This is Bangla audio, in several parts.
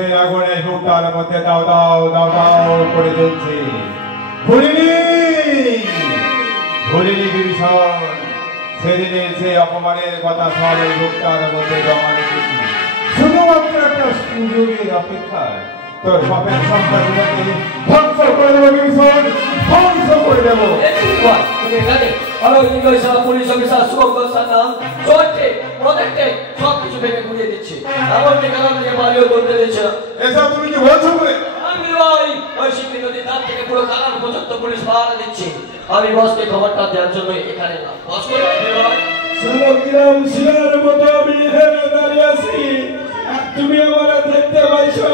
সেই আগুনে বুকটার মধ্যে দাও দাও দাও দাও করে জ্বলছে। ভুলিনি বিভীষণ, সেদিনের সেই অপমানের কথা সব এই বুকটার মধ্যে জমা রেখেছি শুধুমাত্র একটা সুযোগের অপেক্ষায়। তোর বাপের সম্পত্তিটাকে ধ্বংস করে দেবো বিভীষণ, ধ্বংস করে দেবো। পুলিশ অফিসার সুগন্ধ চলছে প্রজেক্টে সবকিছু ভেঙে গুড়িয়ে দিচ্ছে, এমনকি কারণ থেকে বাড়িও করতে দিচ্ছে না। এসব তুমি কি বলছো? ওই শিল্পী নদীর ধার থেকে পুরো কারণ পর্যন্ত পুলিশ পাহারা দিচ্ছে। আমি বসকে খবরটা দেওয়ার জন্য এখানে না। বস গ্রাম শিলার মতো আমি এখানে দাঁড়িয়ে আছি, তুমি আমার দেখতে পাইছো?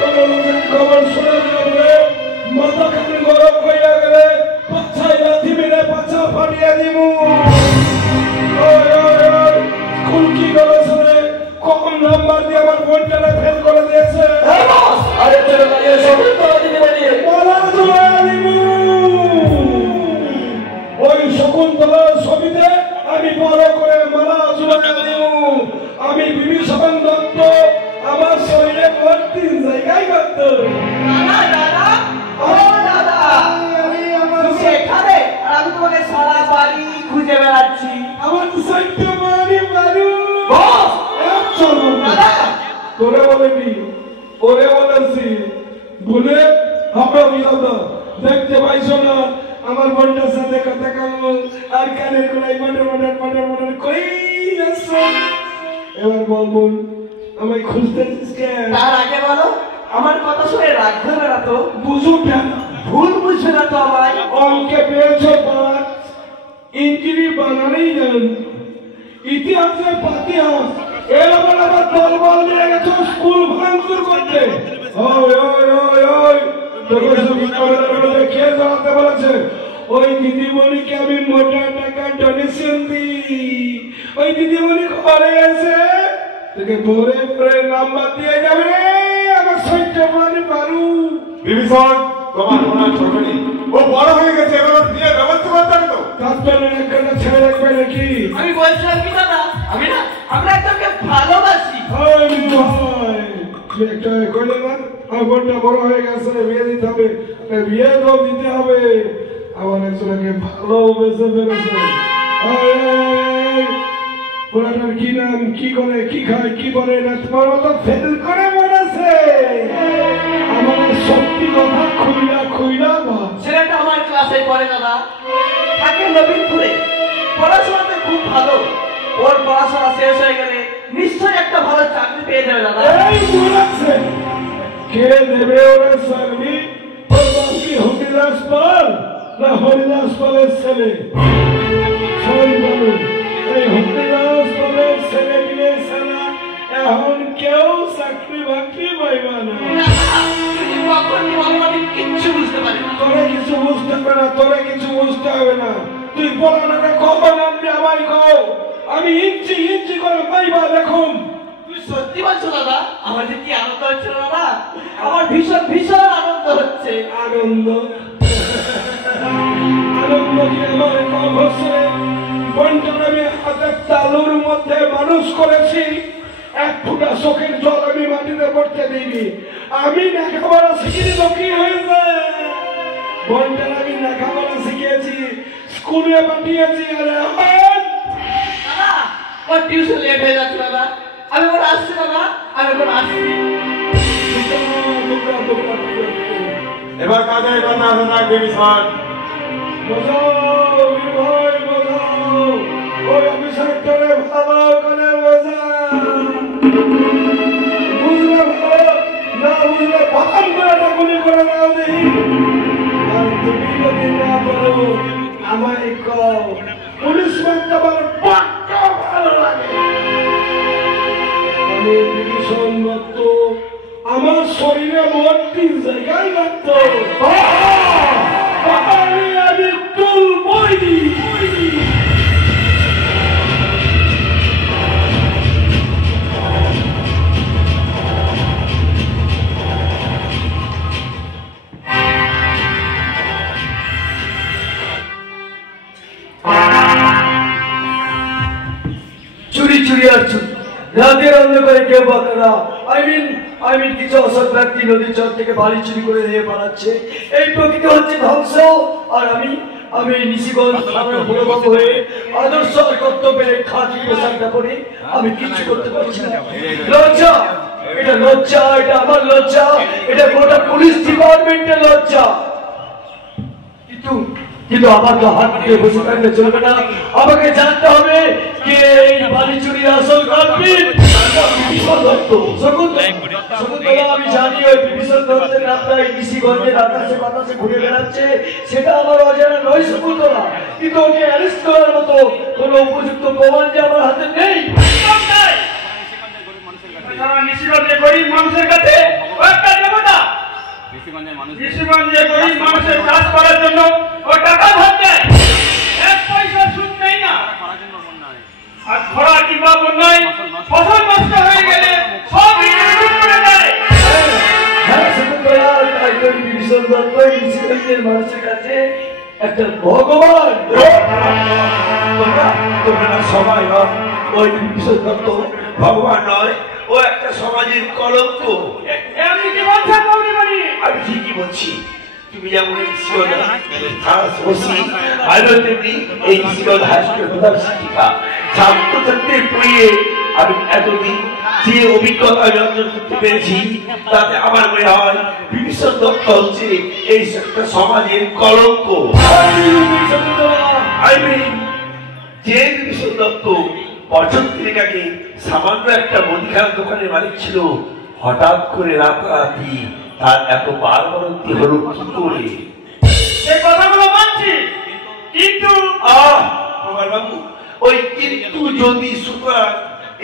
কোনো লোকের খবর শোনা যাবে, মাথা খালি গরম হইয়া গেলে পাছায় লাথি মেরে পাছা ফাটিয়ে দিব। স্কুল কি করেছে? কম নাম্বার দিয়ে আমার বোনটারে ফেল করে দিয়েছে। ওই শকুন্তলার ছবিতে আমি বড় করে মালা ঝুলিয়ে দিব। আমি বিভীষণ দত্ত, আমার শরীরে প্রত্যেক জায়গায় বাধ্য। আমি তোমাকে সারা বাড়ি খুঁজে বেড়াচ্ছি। আমার সত্য বাড়ি বাড়ু তোরে বলেনি, ওরে বলেছি। ভুলে আমরা দেখতে পাইছো না আমার বোনটার সাথে কথা কামল আর কানে কোলাই মটর কই আসছো? এবার বল বোন, আমায় খুঁজতেছিস কেন? তার আগে বলো, আমার কথা শুনে রাগ ধরে না তো? বুঝো কেন? ভুল বুঝছো না তো আমায়? অঙ্কে পেয়েছো 5, ইঞ্জিনি বানানেই জানেন, ইতিহাসে পাতিহাস, এবার আবার দলবল নিয়ে গেছো স্কুল ভাঙচুর করতে। খেয়ে দাঁড়াতে বলেছে। ওই দিদিমণিকে আমি মোটা টাকা ডোনেশন দিই। ওই দিদিমণি ঘরে এসে তোকে ভরে ভরে নাম্বার দিয়ে যাবে। আমার সহ্য মানে পারু। বিভীষণ, তোমার কোনো ছোট নেই, ও বড় হয়ে গেছে, এবার বিয়ের ব্যবস্থা করতে হবে তো। কাস্টমার একটা ছেড়ে রাখবে নাকি? আমি বলছিলাম কি দাদা, আমি না আমরা একজনকে ভালোবাসি। একটা কইলে না আমার বোনটা বড় হয়ে গেছে, বিয়ে দিতে হবে, বিয়ে তো দিতে হবে। আমার একজনকে ভালোবেসে ফেলেছে। পোলাটার কি নাম, কি করে, কি খায়, কি বলে না, তোমার মতো ফেল করে মরেছে। আমার সত্যি কথা খুইলা বা ছেলেটা আমার ক্লাসে পড়ে দাদা, থাকে নবীনপুরে, পড়াশোনাতে খুব ভালো। ওর পড়াশোনা শেষ হয়ে গেলে নিশ্চয়ই একটা ভালো চাকরি পেয়ে যাবে দাদা। এই বলেছে কে দেবে ওরে চাকরি? ওর বাপ কি হরিদাস পাল না হরিদাস পালের ছেলে? সবাই বলো, এই হরিদাস পালের ছেলে মিলে ছাড়া এখন কেউ চাকরি বাকরি পাইবা না। কিচ্ছু বুঝতে পারি না। তোরে কিছু বুঝতে হবে না, তোরে কিছু বুঝতে হবে না। তুই পড়ানোটা কখন আনবি আমায় কও, আমি ইঞ্চি ইঞ্চি করে পাইবা দেখুন। তুই সত্যি বলছো দাদা? আমার যে কি আনন্দ হচ্ছে দাদা, আমার ভীষণ ভীষণ আনন্দ হচ্ছে। আনন্দ আনন্দ কি আমার কম হচ্ছে? বন্টন আমি হাতের তালুর মধ্যে মানুষ করেছি, এক ফুটা চোখের জল আমি মাটিতে পড়তে দিইনি। আমি লেখাপড়া শিখিনি তো কি হয়েছে? বন্টন আমি লেখাপড়া শিখিয়েছি, স্কুলে পাঠিয়েছি। দাদা ওর টিউশন লেট হয়ে যাচ্ছে দাদা, আমি ওর আসছি দাদা, আমি ওর আসছি। এবার কাজে কথা শোনা বিভীষণ। ওই অফিসারটারে ভালো করে বোঝা, বুঝলে ভালো, না বুঝলে প্রথম করে গুলি করে নাও দেখি। আর তুমি যদি না বলো আমায় কও, পুলিশ মানতে আমার বড্ড ভালো লাগে। আমি বিভীষণ দত্ত, আমার শরীরে মনটি জায়গায় লাগতো। আমি তুলবই। চুরি চুরি আর চুরি, রাতের অন্ধকারে কেউ বাঁকা না। কিছু অসৎ ব্যক্তি নদীর চর থেকে বাড়ি চুরি করে নিয়ে পালাচ্ছে। এই প্রকৃতি হচ্ছে ধ্বংস, আর আমি নিশিগঞ্জ থানার বড়বাবু হয়ে আদর্শ আর কর্তব্যের খাঁটি পোশাকটা পরে আমি কিছু করতে পারছি না। লজ্জা, এটা লজ্জা, এটা আমার লজ্জা, এটা গোটা পুলিশ ডিপার্টমেন্টের লজ্জা। কিন্তু আমার তো হাত দিয়ে বসে থাকলে চলবে না, আমাকে জানতে হবে কে এই বাড়ি চুরির আসল কালপিট। আমি জানি ওই বিভীষণ দত্তের নামটা এই নিশিগঞ্জের আকাশে বাতাসে ঘুরে বেড়াচ্ছে, সেটা আমার অজানা নয় শকুন্তলা, কিন্তু ওকে অ্যারেস্ট করার মতো কোন উপযুক্ত প্রমাণ যে আমার হাতে নেই। নিশিগঞ্জে গরিব মানুষের কাছে একটা দেবতা, নিশিগঞ্জে গরিব মানুষের কাজ করার জন্য ও টাকা ধার দেয়, এক পয়সা সুদ নেই না। আর খরা কিংবা বন্যায় ফসল নষ্ট হয়ে গেলে সব করে দেয়। হ্যাঁ শকুন্তলা, তাই তো বিভীষণ দত্ত নিশিগঞ্জের মানুষের কাছে একটা ভগবান। তোমরা সবাই ওই বিভীষণ দত্ত ভগবান নয়, ও একটা সমাজের কলঙ্ক। আমি কি বলছেন বৌদিমণি? আমি ঠিকই বলছি। তুমি যেমন এই শিক্ষিকা ছাত্রছাত্রীর পড়িয়ে আমি এতদিন যে অভিজ্ঞতা অর্জন করতে পেরেছি, তাতে আমার মনে হয় বিভীষণ দত্ত হচ্ছে এই একটা সমাজের কলঙ্ক। যে বিভীষণ দত্ত বছর 3 আগে সামান্য একটা মুদিখানার দোকানের মালিক ছিল, হঠাৎ করে রাতারাতি তার এত বাড়বাড়ন্তি হলো কি করে? এই কথাগুলো মানছি, কিন্তু কুমার বাবু, ওই কিন্তু যদি সুতরাং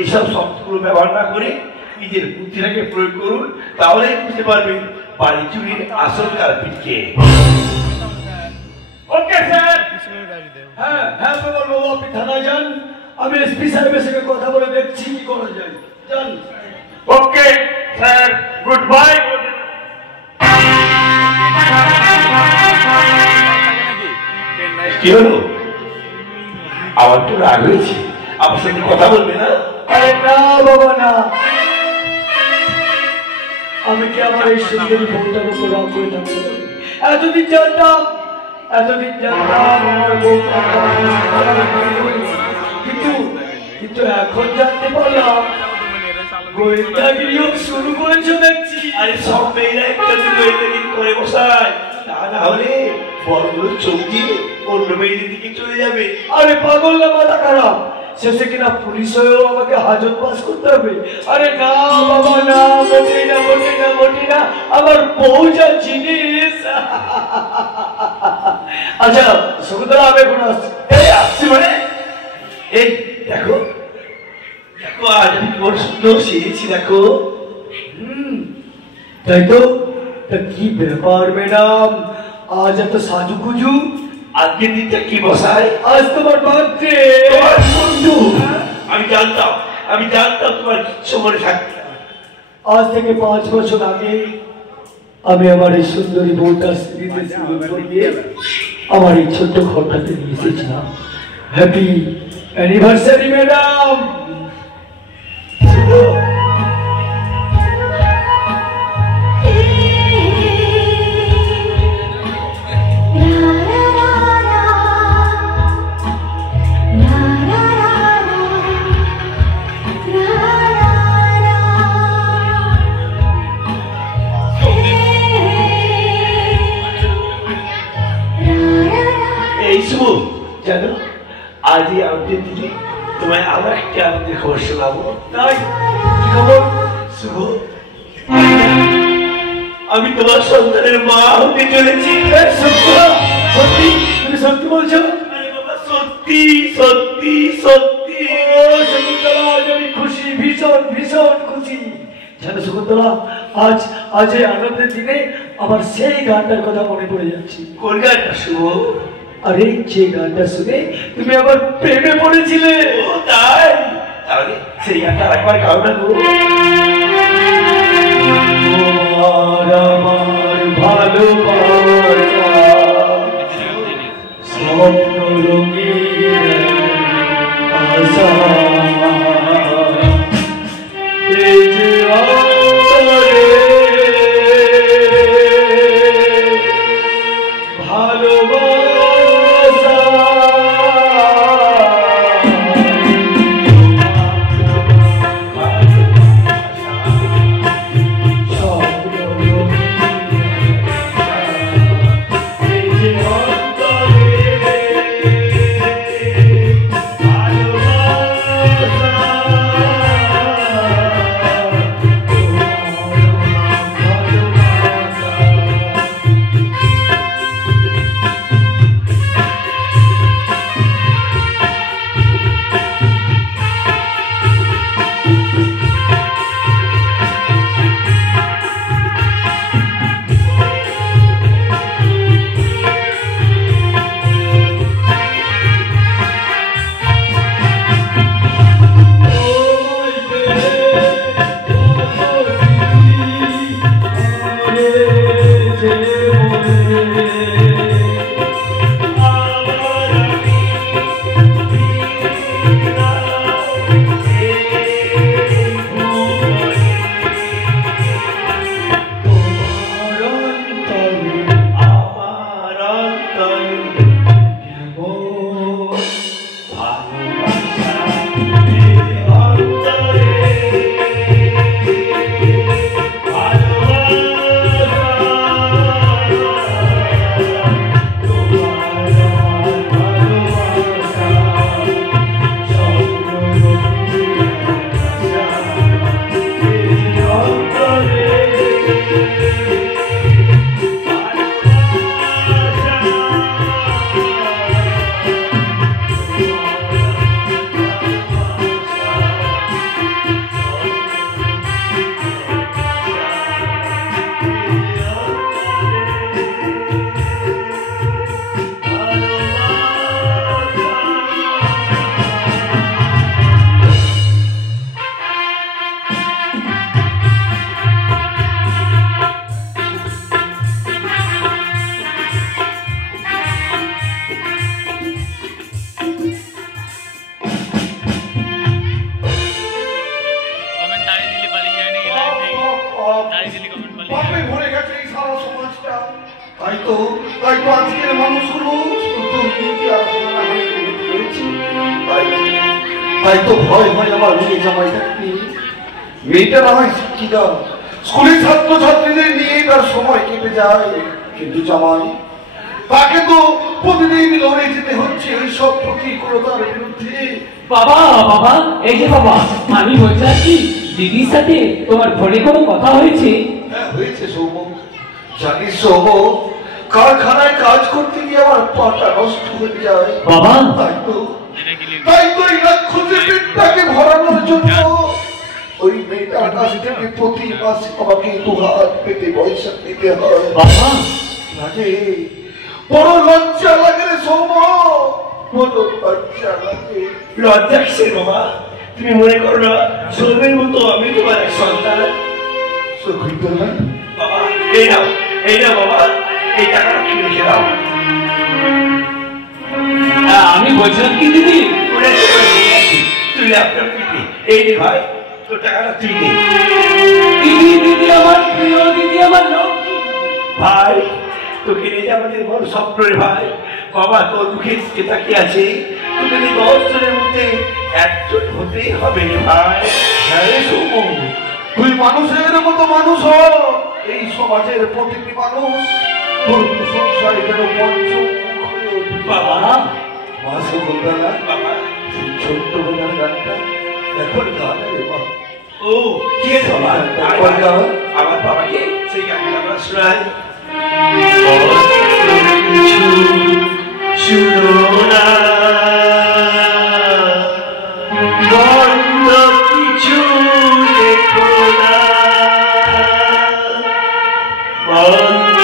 এইসব শব্দগুলো ব্যবহার না করে নিজের বুদ্ধিটাকে প্রয়োগ করুন, তাহলে বুঝতে পারবেন বাড়ি চুরির আসল কালপিটকে। Okay sir. হ্যাঁ হ্যাঁ প্রবল বাবু, আপনি থানায় যান, আমি এসপি সাহেবের সঙ্গে কথা বলে দেখছি কি করা যায়। যান। Okay sir, good bye. কি হলো? আমার তো রাগ হয়েছে, আমার সঙ্গে কথা বলবে না? আরে না বাবা না, আমি কি আমার এই সুন্দরী বউটার উপর রাগ করে থাকতে পারি? এতদিন জানতাম আমার বউটা কিন্তু এখন জানতে পারলাম গোয়েন্দাগিরিও শুরু করেছো দেখছি। আরে সব মেয়েরা একটা গোয়েন্দাগিরি করে বসায়, তা না হলে বড় বড় চোখ দিয়ে অন্য মেয়েদের দিকে চলে যাবে। আরে পাগল না মাথা খারাপ, শেষে কিনা পুলিশ হয়েও আমাকে হাজত পাস করতে হবে? আরে না বাবা না, মোটেই না, আমার বউ যা জিনিস। আচ্ছা শকুন্তলা, আমি এখন আসছি মানে এই দেখো আজ আমি বড় সুন্দর সেরেছি, দেখো। তাই তো, তা কি ব্যাপার ম্যাডাম, আজ এত সাজুগুজু? আজকের দিনটা কি বসায়? আজ তোমার বার্থডে। আমি জানতাম তোমার কিচ্ছু মনে থাকবে না। আজ থেকে 5 বছর আগে আমি আমার এই সুন্দরী বউটার স্মৃতিতে সিঁদুর পরিয়ে আমার এই ছোট্ট ঘরটাতে নিয়ে এসেছিলাম। Happy anniversary madam. জানো, আজই আমাদের দিদি তোমায় আবার একটা আনন্দের খবর শোনাবো। তাই খবর? শুভ, আমি তোমার সন্তানের মা হতে চলেছি। সত্যি? তুমি সত্যি বলছো? সত্যি সত্যি সত্যি। আমি খুশি, ভীষণ খুশি। জানো শকুন্তলা, আজ এই আনন্দের দিনে আমার সেই গানটার কথা মনে পড়ে যাচ্ছে। কোন গানটা শুভ? আরে যে গানটা শুনে তুমি আবার প্রেমে পড়েছিলে। ও তাই? তাহলে সেই গানটা একবার গাও না গো। আমার ভালোবাসা স্বপ্ন রঙিন আশা, এই যে তাই তো আজকের মানুষগুলো দুর্নীতি আর তাই তো ভয় আমার মেয়ে জামাই থাকবে। মেয়েটা না হয় শিক্ষিত, স্কুলের ছাত্রছাত্রীদের নিয়ে তার সময় কেটে যায়, কিন্তু জামাই তাকে তো প্রতিদিন লড়ে যেতে হচ্ছে ওই সব প্রতিকূলতার বিরুদ্ধে। বাবা বাবা, এই যে বাবা, আমি বলছিলাম কি দিদির সাথে তোমার ফোনে কোনো কথা হয়েছে? হ্যাঁ হয়েছে সৌম। জানিস সৌম, কারখানায় কাজ করতে গিয়ে আমার পাটা নষ্ট হয়ে যায় বাবা। তাই তো এই রাক্ষসের পেটটাকে ভরানোর জন্য ওই মেয়েটার কাছ থেকে প্রতি মাসে আমাকে 2 হাত পেতে পয়সা দিতে হয়। বাবা লাগে, বড় লজ্জা লাগে রে সৌম, বড় লজ্জা লাগে। লজ্জা কিসের বাবা? তুমি মনে করো না সৌমের মতো আমি তোমার এক সন্তান? বাবা এই নাও বাবা, এই টাকাটা তুমি রেখে দাও। আমি বলছিলাম কি দিদি, তুই ল্যাপটপ কিনবি, এই নে ভাই তোর টাকাটা তুই নে। দিদি আমার প্রিয় দিদি, আমার লক্ষ্মী ভাই, তোকে নিয়ে আমাদের বড় স্বপ্ন রে ভাই। বাবা তোর মুখের দিকে তাকিয়ে আছে, তোকে নিয়ে 10 জনের মধ্যে একজন হতেই হবে রে ভাই। হ্যাঁ রে সৌম, তুই মানুষের মতো মানুষ হ। এই সমাজের প্রতিটি মানুষ তোর প্রশংসায় যেন পঞ্চমুখ হয়ে ওঠে। বাবা মাসে বলবে না বাবা, ছোট্টবেলার গানটা এখন গান রে বাবা। ও ঠিক আছে বাবা, আমার বাবাকে সেই গানটা আমরা শোনাই। শুনো না বন্ধ কিছু দেখো না, বন্ধ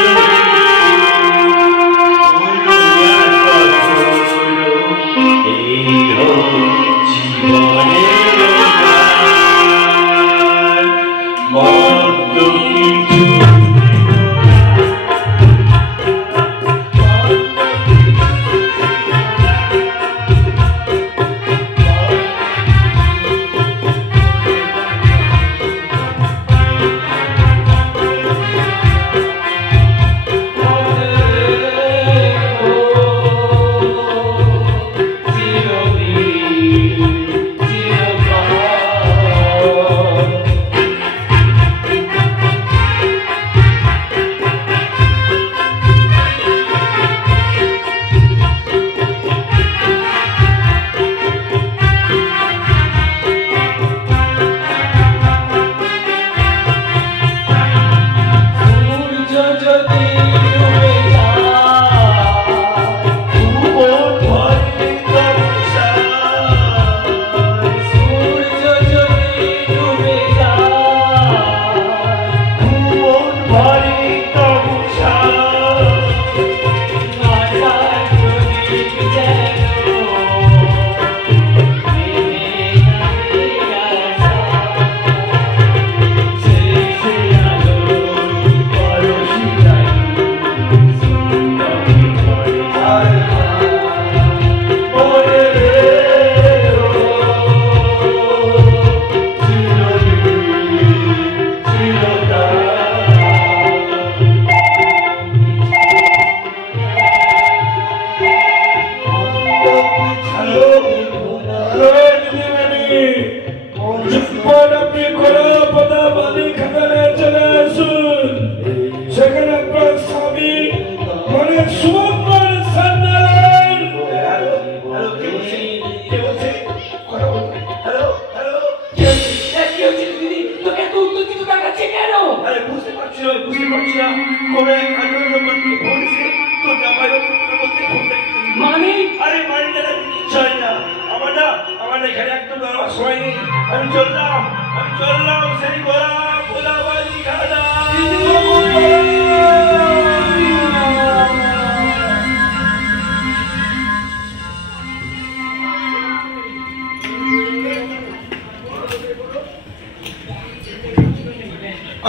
এই জীবনের বন্ধ কিছু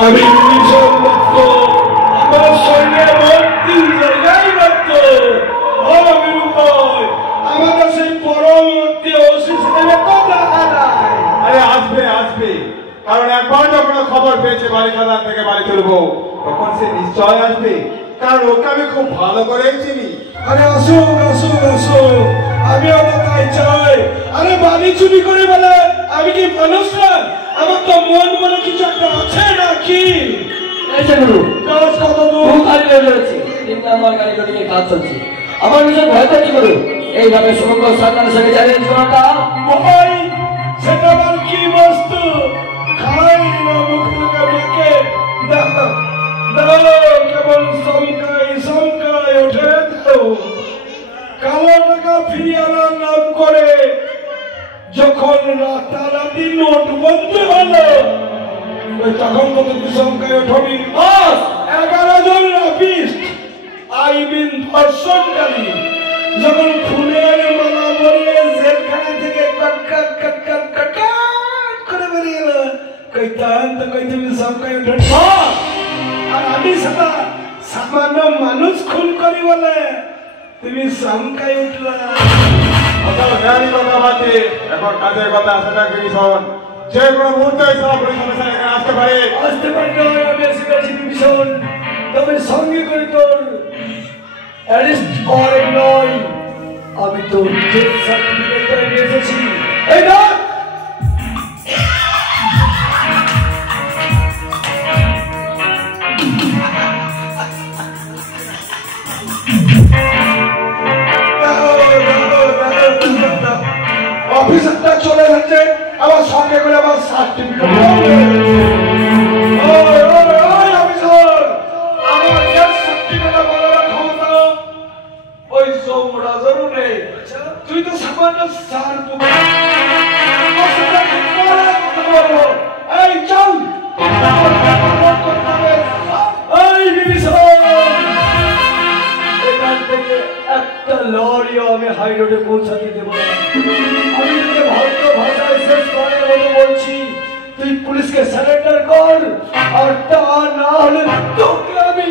আমি আমার সঙ্গে ভর্তি জায়গায় রাখত আমার কাছে পরবর্তী অশিস কথা হারায়। আরে আসবে আসবে, কারণ একবার যখন খবর পেয়েছে বাড়ি খাদান থেকে বাড়ি তুলবো, তখন সে নিশ্চয় আসবে। কারণ ওকে আমি খুব ভালো করে চিনি। আরে আসুন আসুন আসুন, আমি তাই চাই। আরে বাড়ি চুরি করে বলে আমি কি মানুষ না? আমার তো মন বলে কিছু একটা আছে নাকি? এসে গুরু কাজ কত দূর? গাড়ি রয়েছে, 3 নাম্বার গাড়ি নিয়ে কাজ চলছে। আমার ভীষণ ভয় করছে গুরু, এইভাবে সমগ্র সরকারের সঙ্গে চ্যালেঞ্জ করাটা। ভাই সেটা আমার কি বস্তু? খাই না মুখ থেকে মাকে দাও, কেবল সমকাই ওঠে দাও। কালো টাকা ফিরিয়ে আনার নাম করে যখন রাতারাতি নোটবন্দি হলো, তখন কত সমকাই ওঠবি? 11 জন রাপিস্ট, আইবিন ধর্ষণকারী যখন ফুলের মালা পরিয়ে জেলখানা থেকে কটকট কটকট কটকট করে বেরিয়ে এলো, কইতাম তো কই তুমি সমকাই ওঠে। আর আমি সাদা সামান্য মানুষ খুন করি বলে তুমি সমকাই উঠলা। কথা বাদে এখন কাজের কথা সেটা বিভীষণ। যে কোনো মুহূর্তে সরাসরি সমস্যা এখানে আসতে পারে। আমি এসে গেছি বিভীষণ, তবে সঙ্গে করে তোর অ্যারেস্ট করে নয়, আমি তোর ডেথ সার্টিফিকেট নিয়ে এসেছি। এই না অফিসারটা চলে যাচ্ছে, আমার সঙ্গে করে আমার সার্টিফিকেট। অফিসার, আমার ডেথ সার্টিফিকেট বলার ক্ষমতা ওই সোমরাজেরও নেই। তুই তো সামান্য সার এই চল, এই বিভীষণ, এখান থেকে একটা লরিও আমি হাই রোডে পৌঁছাতে দেবো না। আমি তোকে ভদ্র ভাষায় শেষ করার মতো বলছি, তুই পুলিশকে সারেন্ডার কর, আর তা না হলে তোকে আমি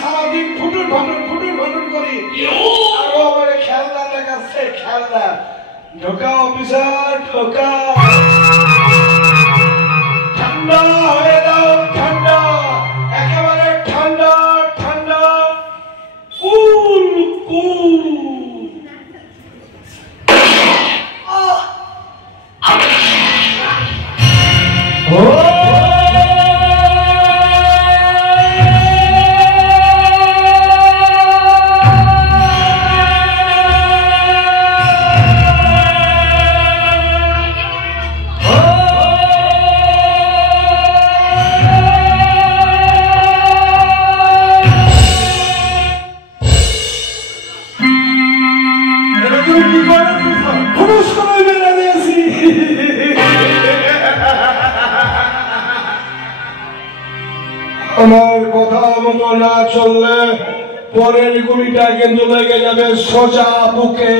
সারাদিন ফুটুর ভাটুর করি, আরো আমার খেলনা দেখাচ্ছে খেলনা। ঢোকা অফিসার ঢোকা, ঠান্ডা হয়ে যাও, ঠান্ডা, একেবারে ঠান্ডা ঠান্ডা, কুল কুল। আমার কথা মতো না চললে পরের গুলিটা কিন্তু লেগে যাবে সোজা বুকে।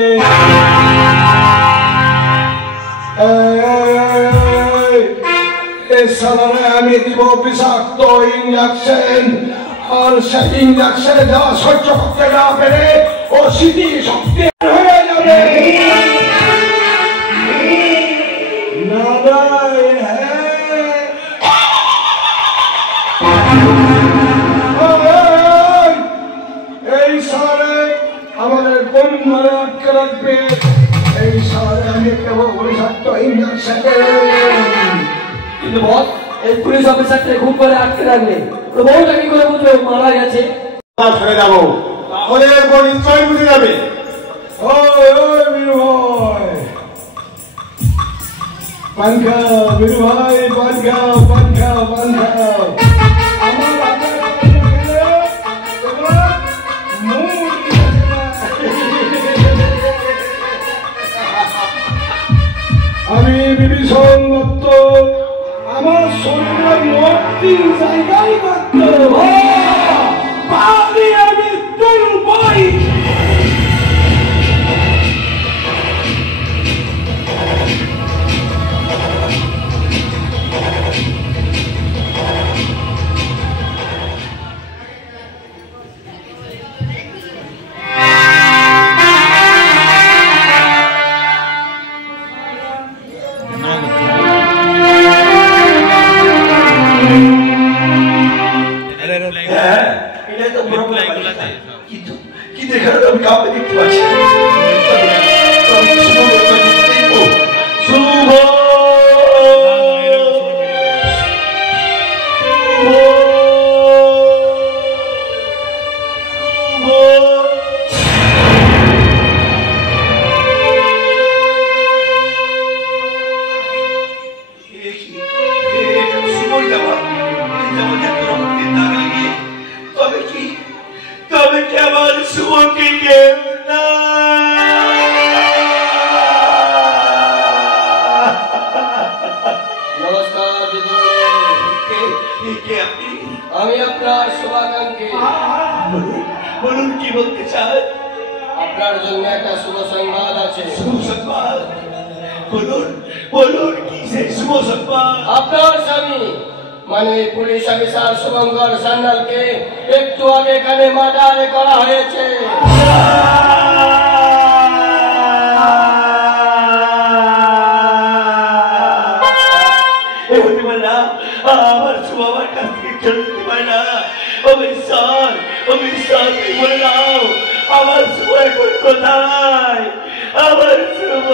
এই সালারে আমি দিব বিষাক্ত ইঞ্জেকশন, আর সেই ইঞ্জেকশনে যা সহ্য করতে না পেরে ও স্মৃতি শক্তি হয়ে যাবে। এই সালে আমাদের কোন ঘরে আটকে রাখবে? এই সালে আমি কেবল বিষাক্ত ইঞ্জেকশন। কিন্তু বস, এই পুলিশ অফিসারকে খুব করে আটকে রাখলে তো বউটা কি করে বুঝবে মারা গেছে? ছেড়ে যাবো, তাহলে নিশ্চয়ই বুঝে যাবে। ওই ওই বীরু ভাই, পান খাও বীরু ভাই, পান খাও, পান খাও, পান খাও। আমার হাতে আমি বিভীষণ দত্ত, আমার শরীরে মূর্তি জায়গায় করত পারি আমি দুর্বল। কাউকে দেখতে পাচ্ছি না। তবে শুভ দেখবো, শুভ আমি আপনার শুভাকাঙ্ক্ষী। বলুন কি বলতে চান? আপনার জন্য একটা শুভ সংবাদ আছে। শুভ সংবাদ? বলুন বলুন কি সেই শুভ সংবাদ? আপনার স্বামী মানে পুলিশ অফিসার শুভঙ্কর সান্যালকে একটু আগে এখানে মার্ডার করা হয়েছে। আমার শুভ আমার কাছ থেকে চলতে পারে না। অমিশ্বর বলে দাও আমার শুভ এখন কোথায়? আমার শুভ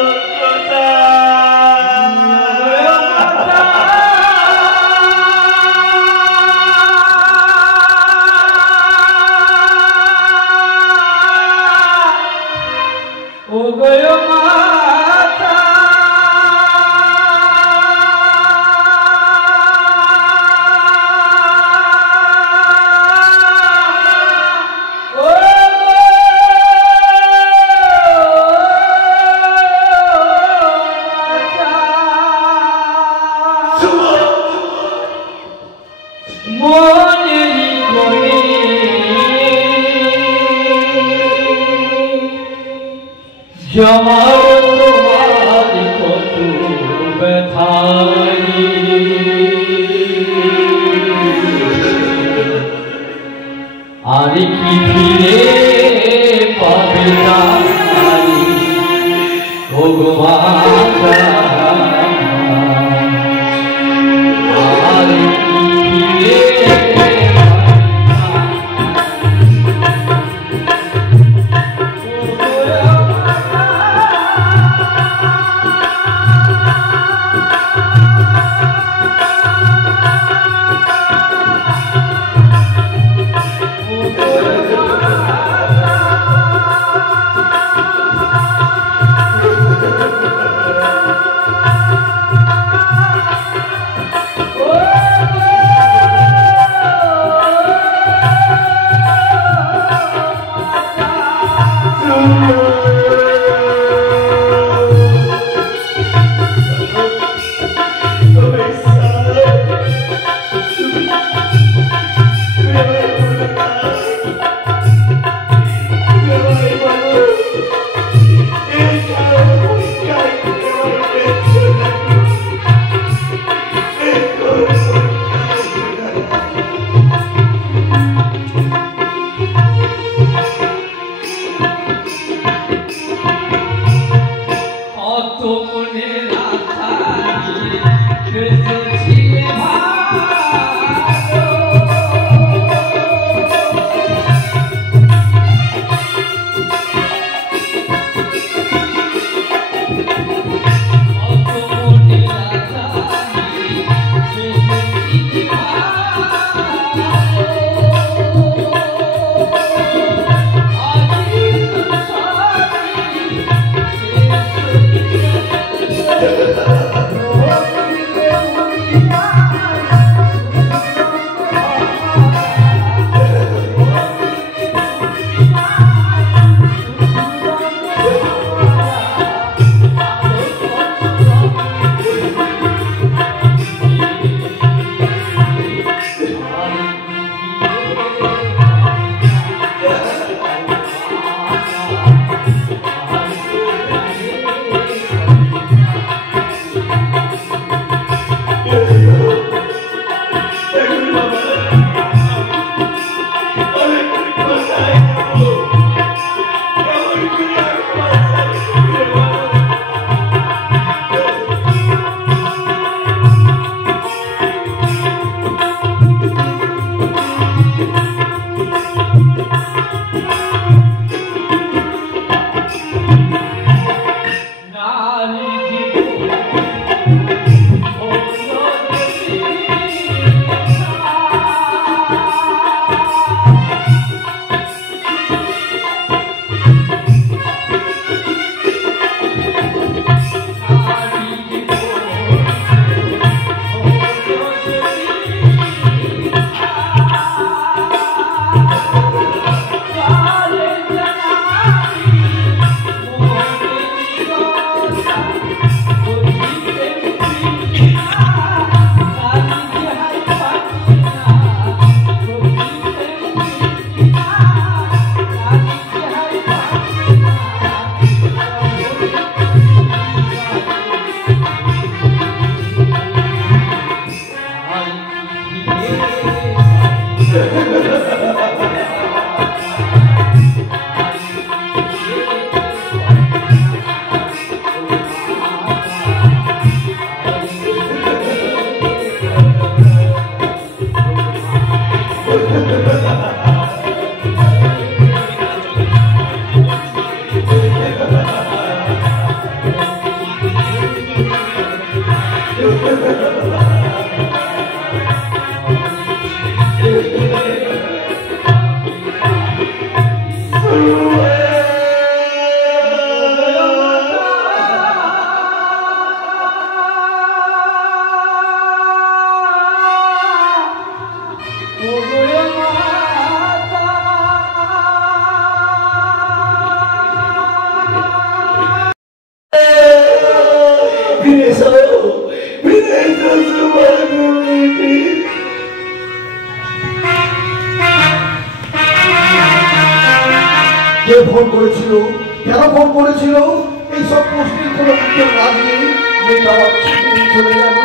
কেন ফোন করেছিল এই সব প্রশ্নের কোনো উত্তর না দিয়ে মেয়েটা আমার চলে গেল।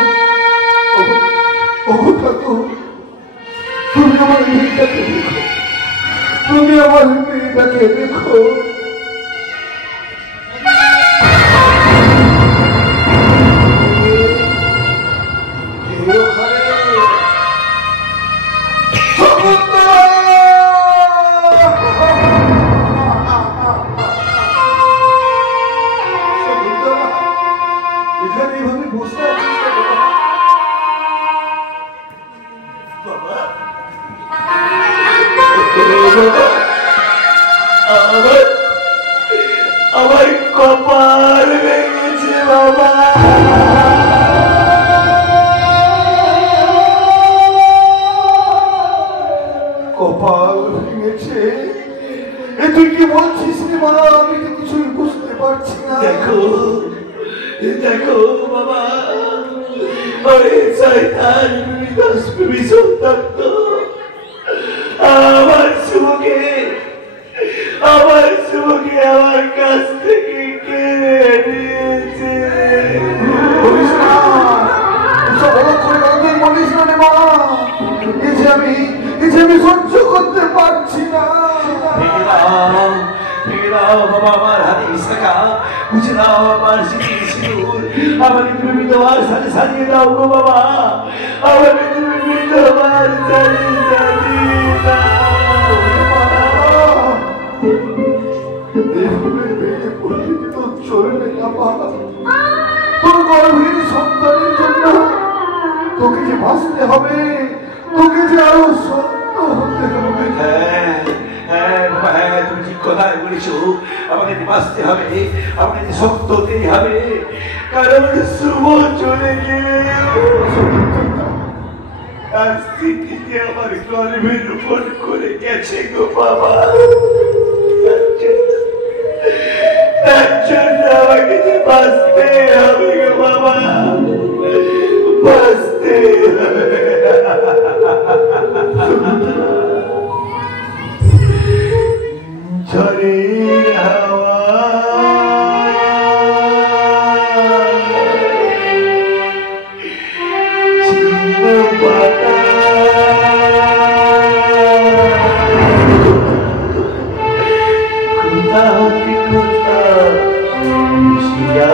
ওগো ঠাকুর, তুমি আমার মেয়েটাকে দেখো, তুমি আমার মেয়েটাকে দেখো। এখানে এইভাবে বসে আছিস আমার কপাল ভেঙেছে বাবা। কপাল ভেঙেছে? এ তুই কি বলছিস রে মা? আমি তো কিছুই বুঝতে পারছি না। দেখো দেখো বাবা, ওরে শয়তান বিবি সন্তান তো আমার সুখে আমার কাছ থেকে কেড়ে নিয়েছে। বলিস না, এসব অবাক করে গল্পের বলিস না রে মা। এই যে আমি সহ্য করতে পারছি না। ভেঙে দাও বাবা আমার হাতে ইস্তাকা, বুঝে দাও আমার সিঁদুর সিঁদুর, আমাকে তুমি তোমার সাথে সাজিয়ে দাও গো বাবা, আমাকে তুমি তোমার সাথে সাজিয়ে দাও। চলবে না বাবা, তোর গর্ভের সন্তানের জন্য তোকে যে বাঁচতে হবে, তোকে যে আরো সত্য হতে হবে। হ্যাঁ, তুমি ঠিক কথাই বলেছ, আমাকে বাঁচতে হবে, আমাকে শক্ত হতেই হবে, কারণ শুভ চলে গেলে আর স্মৃতিতে আমার গর্ভের উপর করে গেছে গো বাবা। তার জন্য আমাকে যে বাঁচতে হবে গো বাবা, বাঁচতে হবে। ঝড়ের হাওয়া ছিন্ন পাতা কোথা মিশিয়া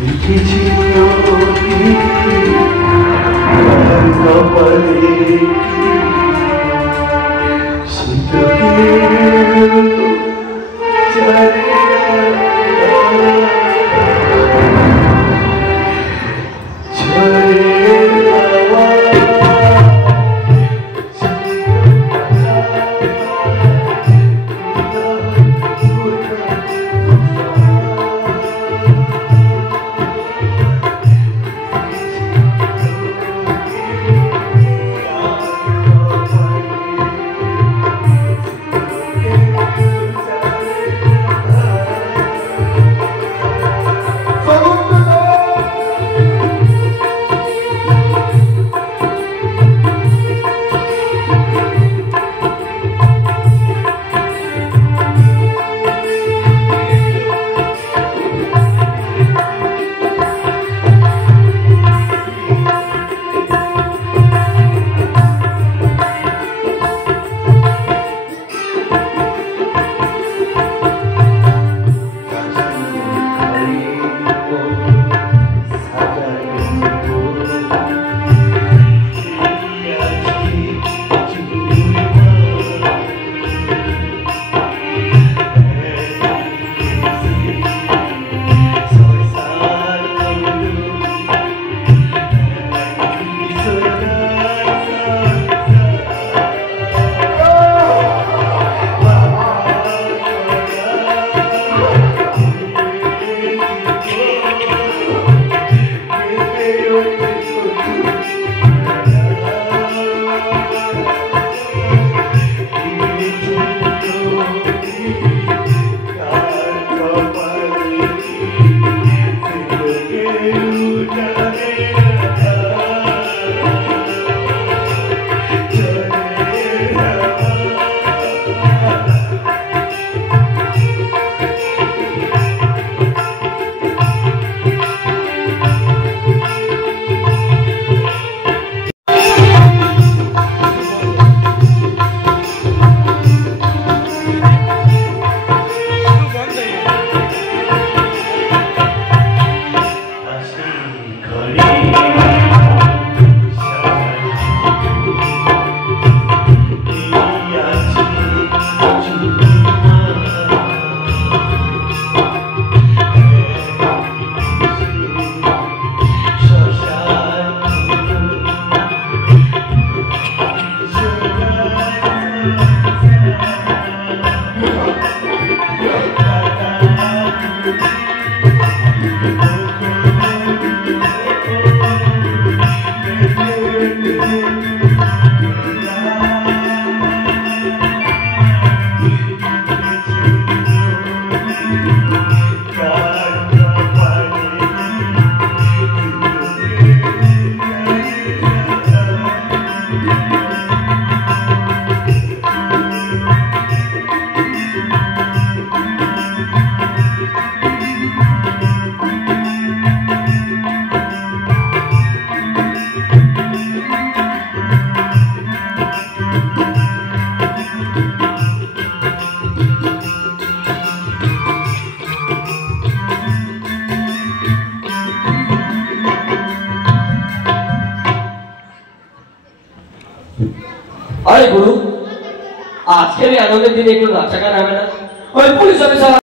লিখেছিল কপালে আরে গুরু, আজকের এই আনন্দের দিনে একটু নাচা গান হবে না? ওই পুলিশ অফিসার